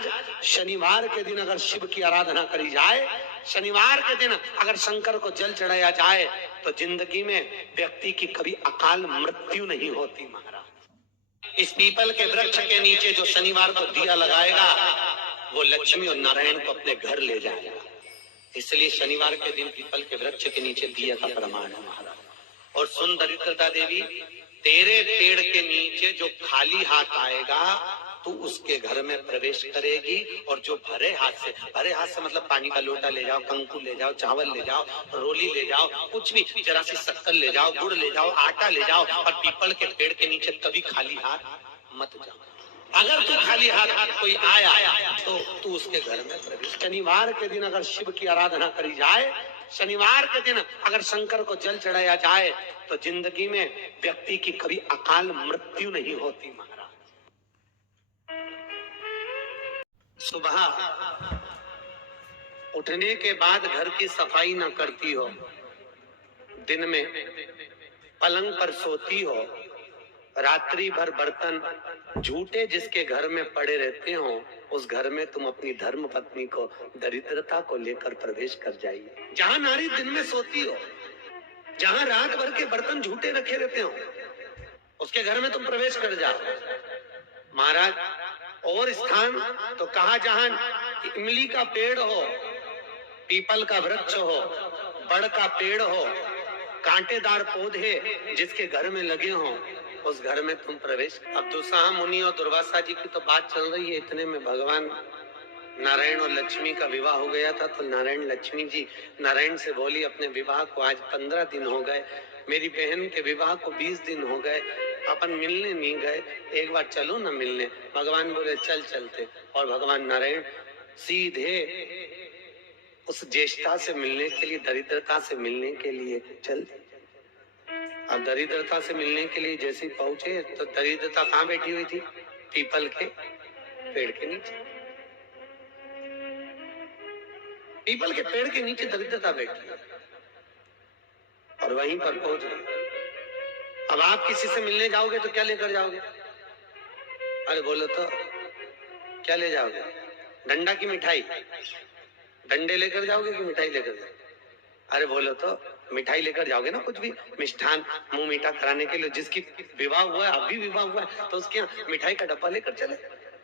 महाराज शनिवार के दिन अगर शिव की आराधना करी जाए, शनिवार के दिन अगर शंकर को जल चढ़ाया जाए तो जिंदगी में व्यक्ति की कभी अकाल मृत्यु नहीं होती। महाराज इस पीपल के वृक्ष के नीचे जो शनिवार को दिया लगाएगा वो लक्ष्मी और नारायण को अपने घर ले जाएगा। इसलिए शनिवार के दिन पीपल के वृक्ष के नीचे दिया का प्रमाण है। महाराज और सुन दरिद्रता देवी, तेरे पेड़ के नीचे जो खाली हाथ आएगा तू उसके घर में प्रवेश करेगी, और जो भरे हाथ से मतलब पानी का लोटा ले जाओ, कंकु ले जाओ, चावल ले जाओ, रोली ले जाओ, कुछ भी, जरा सी शक्कर ले जाओ, गुड़ ले जाओ, आटा ले जाओ, और पीपल के पेड़ के नीचे कभी खाली हाथ मत जाओ। अगर तू खाली हाथ कोई आया तो तू उसके घर में प्रवेश। शनिवार के दिन अगर शिव की आराधना करी जाए, शनिवार के दिन अगर शंकर को जल चढ़ाया जाए तो जिंदगी में व्यक्ति की कभी अकाल मृत्यु नहीं होती। महाराज सुबह उठने के बाद घर की सफाई न करती हो, दिन में पलंग पर सोती हो, रात्रि भर बर्तन झूठे जिसके घर में पड़े रहते हो, उस घर में तुम अपनी धर्म पत्नी को दरिद्रता को लेकर प्रवेश कर जाइए। जहां नारी दिन में सोती हो, जहां रात भर के बर्तन झूठे रखे रहते हो, उसके घर में तुम प्रवेश कर जाओ। महाराज और स्थान तो कहा जहां इमली का पेड़ हो, पीपल का वृक्ष हो, बड़ का पेड़ हो, कांटेदार पौधे जिसके घर में लगे हों, उस घर में तुम प्रवेश। अब दुसाह मुनि और दुर्वासा जी की तो बात चल रही है, इतने में भगवान नारायण और लक्ष्मी का विवाह हो गया था। तो नारायण लक्ष्मी जी नारायण से बोली, अपने विवाह को आज 15 दिन हो गए, मेरी बहन के विवाह को 20 दिन हो गए, अपन मिलने नहीं गए, एक बार चलो ना मिलने। भगवान बोले चल चलते, और भगवान नारायण सीधे उस ज्येष्ठा से मिलने के लिए, दरिद्रता से मिलने के लिए चल। अब दरिद्रता से मिलने के लिए जैसे ही पहुंचे तो दरिद्रता कहाँ बैठी हुई थी? पीपल के पेड़ के नीचे। पीपल के पेड़ के नीचे दरिद्रता बैठी और वहीं पर पहुंच गई। अब आप किसी से मिलने जाओगे तो क्या लेकर जाओगे? अरे बोलो तो क्या ले जाओगे? डंडा की मिठाई? डंडे लेकर जाओगे कि मिठाई लेकर जाओगे? अरे बोलो तो मिठाई लेकर जाओगे ना, कुछ भी मिष्ठान मुंह मीठा कराने के लिए। जिसकी विवाह हुआ है, अभी विवाह हुआ है, तो उसके मिठाई का डब्बा लेकर चले।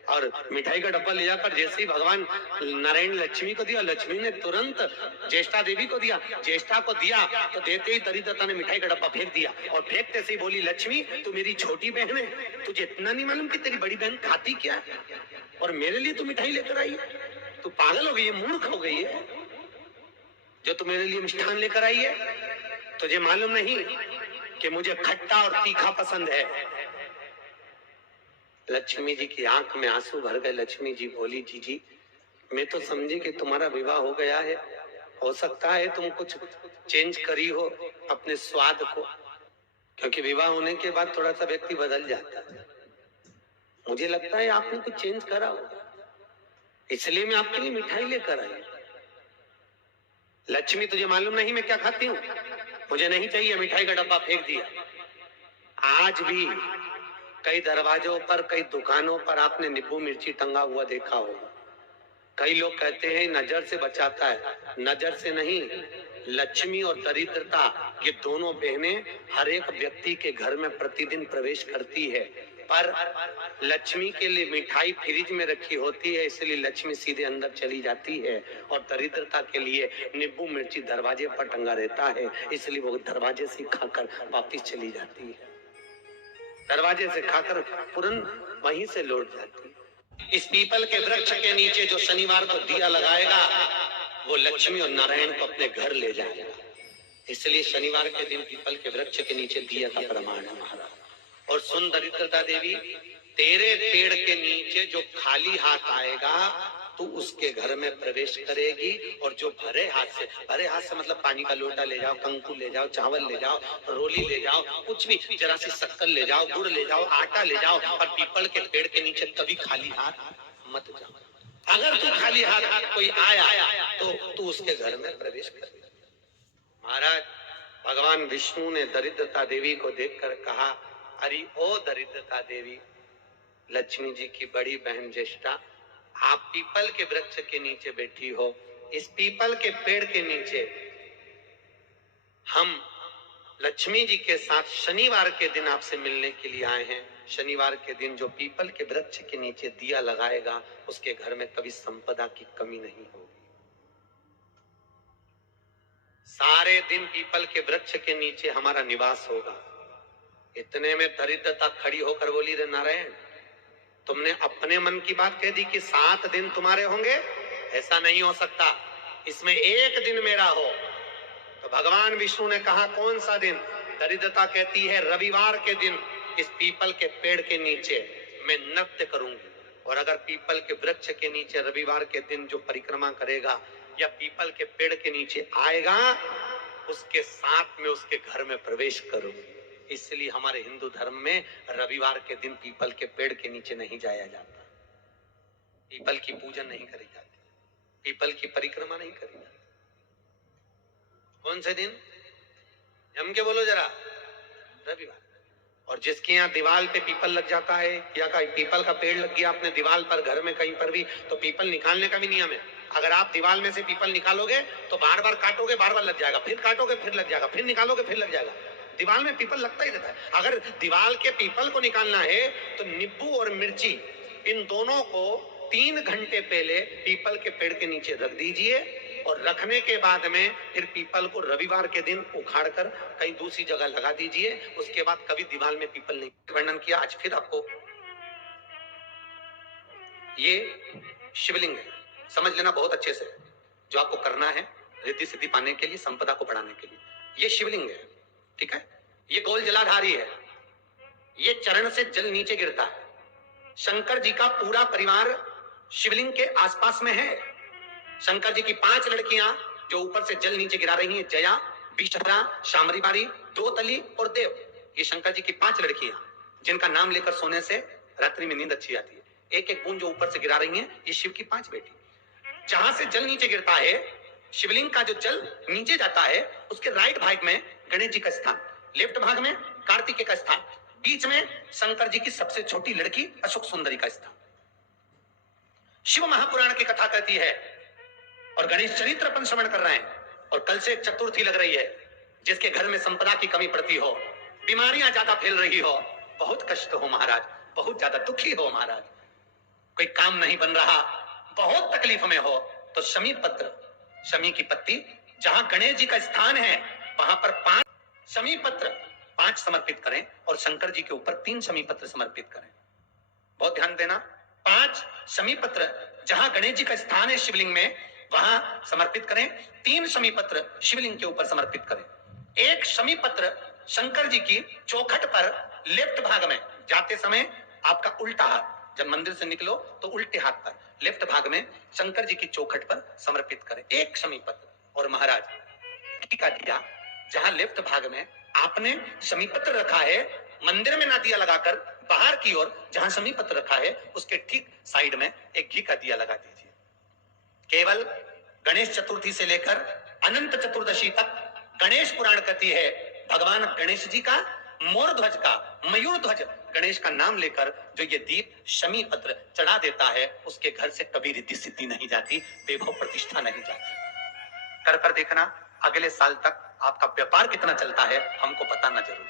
और मिठाई का डब्बा ले जाकर जैसे ही भगवान नारायण लक्ष्मी को दिया, लक्ष्मी ने तुरंत ज्येष्ठा देवी को दिया। ज्येष्ठा को दिया तो देते ही दरिद्रता ने मिठाई का डब्बा फेंक दिया, और फेंकते से ही बोली, लक्ष्मी तू मेरी छोटी बहन है, तुझे इतना नहीं मालूम कि तेरी बड़ी बहन खाती क्या है, और मेरे लिए तू मिठाई लेकर आई है? तू पागल हो गई है, मूर्ख हो गई है, जो तू मेरे लिए मिष्ठान लेकर आई है। तुझे मालूम नहीं कि मुझे खट्टा और तीखा पसंद है। लक्ष्मी जी की आंख में आंसू भर गए। लक्ष्मी जी बोली, जी मैं तो समझी कि तुम्हारा विवाह हो गया है, हो सकता है तुम कुछ चेंज करी हो अपने स्वाद को, क्योंकि विवाह होने के बाद थोड़ा सा व्यक्ति बदल जाता है। मुझे लगता है आपने कुछ चेंज करा हो, इसलिए मैं आपके लिए मिठाई लेकर आई। लक्ष्मी तुझे मालूम नहीं मैं क्या खाती हूँ? मुझे नहीं चाहिए। मिठाई का डब्बा फेंक दिया। आज भी कई दरवाजों पर, कई दुकानों पर आपने नींबू मिर्ची टंगा हुआ देखा होगा। कई लोग कहते हैं नजर से बचाता है, नजर से नहीं, लक्ष्मी और दरिद्रता ये दोनों बहनें हर एक व्यक्ति के घर में प्रतिदिन प्रवेश करती है। पर लक्ष्मी के लिए मिठाई फ्रिज में रखी होती है, इसलिए लक्ष्मी सीधे अंदर चली जाती है, और दरिद्रता के लिए नींबू मिर्ची दरवाजे पर टंगा रहता है, इसलिए वो दरवाजे से खाकर वापिस चली जाती है। दरवाजे से खाकर तुरंत वहीं से लौट जाती है। इस पीपल के वृक्ष के नीचे जो शनिवार को दिया लगाएगा वो लक्ष्मी और नारायण को अपने घर ले जाएगा। इसलिए शनिवार के दिन पीपल के वृक्ष के नीचे दिया का प्रमाण है। महाराज और सुन दरिद्रता देवी, तेरे पेड़ के नीचे जो खाली हाथ आएगा तू उसके घर में प्रवेश करेगी, और जो भरे हाथ से मतलब पानी का लोटा ले जाओ, कंकु ले जाओ, चावल ले जाओ, रोली ले जाओ, कुछ भी, जरा सी शक्कर ले जाओ, गुड़ ले जाओ, आटा ले जाओ, और पीपल के पेड़ के नीचे कभी खाली हाथ मत जाओ। अगर तू खाली हाथ कोई आया तो तू उसके घर में प्रवेश कर। महाराज भगवान विष्णु ने दरिद्रता देवी को देखकर कहा, अरे ओ दरिद्रता देवी, लक्ष्मी जी की बड़ी बहन ज्येष्ठा, आप पीपल के वृक्ष के नीचे बैठी हो, इस पीपल के पेड़ के नीचे हम लक्ष्मी जी के साथ शनिवार के दिन आपसे मिलने के लिए आए हैं। शनिवार के दिन जो पीपल के वृक्ष के नीचे दिया लगाएगा, उसके घर में कभी संपदा की कमी नहीं होगी। सारे दिन पीपल के वृक्ष के नीचे हमारा निवास होगा। इतने में दरिद्रता खड़ी होकर बोली, रे नारायण, तुमने अपने मन की बात कह दी कि 7 दिन तुम्हारे होंगे, ऐसा नहीं हो सकता, इसमें एक दिन मेरा हो। तो भगवान विष्णु ने कहा, कौन सा दिन? दरिद्रता कहती है, रविवार के दिन इस पीपल के पेड़ के नीचे मैं नृत्य करूंगी। और अगर पीपल के वृक्ष के नीचे रविवार के दिन जो परिक्रमा करेगा या पीपल के पेड़ के नीचे आएगा, उसके साथ में उसके घर में प्रवेश करूंगी। इसलिए हमारे हिंदू धर्म में रविवार के दिन पीपल के पेड़ के नीचे नहीं जाया जाता, पीपल की पूजन नहीं करी जाती, पीपल की परिक्रमा नहीं करी जाती। कौन से दिन? जम के बोलो जरा, रविवार। और जिसके यहाँ दीवार पे पीपल लग जाता है या कहीं पीपल का पेड़ लग गया अपने दीवार पर, घर में कहीं पर भी, तो पीपल निकालने का भी नियम है। अगर आप दीवार में से पीपल निकालोगे तो बार बार काटोगे, बार बार लग जाएगा, फिर काटोगे फिर लग जाएगा, फिर निकालोगे फिर लग जाएगा। दीवार में पीपल लगता ही रहता है। अगर दीवार के पीपल को निकालना है तो नींबू और मिर्ची, इन दोनों को 3 घंटे पहले पीपल के पेड़ के नीचे रख दीजिए और रखने के बाद में फिर पीपल को रविवार के दिन उखाड़कर कहीं दूसरी जगह लगा दीजिए। उसके बाद कभी दीवार में पीपल नहीं। वर्णन किया, आज फिर आपको ये शिवलिंग है, समझ लेना बहुत अच्छे से, जो आपको करना है रिद्धि सिद्धि पाने के लिए, संपदा को बढ़ाने के लिए। ये शिवलिंग है, ठीक है। ये गोल जलाधारी है, ये चरण से जल नीचे गिरता है। शंकर जी का पूरा परिवार शिवलिंग के आसपास में है। शंकर जी की 5 लड़कियां जो ऊपर से जल नीचे गिरा रही हैं, जया, विषहरा, शामरीबारी, द्रौपदी और देव। ये शंकर जी की 5 लड़कियां जिनका नाम लेकर सोने से रात्रि में नींद अच्छी आती है। एक एक बूंद जो ऊपर से गिरा रही हैं, ये शिव की 5 बेटी। जहां से जल नीचे गिरता है, शिवलिंग का जो जल नीचे जाता है, उसके राइट भाग में गणेश जी का स्थान, लेफ्ट भाग में कार्तिकेय का स्थान, बीच में शंकर जी की सबसे छोटी लड़की अशोक सुंदरी का स्थान। शिव महापुराण की कथा कहती है और गणेश चरित्र अपन श्रवण कर रहे हैं। और कल से चतुर्थी लग रही है। जिसके घर में संपदा की कमी पड़ती हो, बीमारियां ज्यादा फैल रही हो, बहुत कष्ट हो महाराज, बहुत ज्यादा दुखी हो महाराज, कोई काम नहीं बन रहा, बहुत तकलीफ में हो, तो शमी पत्र, शमी की पत्ती, जहां गणेश जी का स्थान है वहां पर 5 शमी पत्र 5 समर्पित करें और शंकर जी के ऊपर 3 शमी पत्र समर्पित करें। बहुत ध्यान देना, 5 शमी पत्र जहां गणेश जी का स्थान है शिवलिंग में, वहां समर्पित करें। 3 शमी पत्र शिवलिंग के ऊपर समर्पित करें। 1 शमी पत्र शंकर जी की चौखट पर लेफ्ट भाग में, जाते समय आपका उल्टा हाथ, जब मंदिर से निकलो तो उल्टे हाथ पर लेफ्ट भाग में शंकर जी की चौखट पर समर्पित करें 1 शमी पत्र। और महाराज टीका दिया, जहां लेफ्ट भाग में आपने शमी पत्र रखा है, मंदिर में ना दिया लगाकर बाहर की ओर जहां शमी पत्र रखा है, उसके ठीक साइड में एक घी का दिया लगा दीजिए। केवल गणेश चतुर्थी से लेकर अनंत चतुर्दशी तक गणेश पुराण कहती है, भगवान गणेश जी का मोर ध्वज का, मयूर ध्वज गणेश का नाम लेकर जो ये दीप शमी पत्र चढ़ा देता है, उसके घर से कभी रिद्धि सिद्धि नहीं जाती, वैभव प्रतिष्ठा नहीं जाती। कर देखना, अगले साल तक आपका व्यापार कितना चलता है हमको बताना जरूर।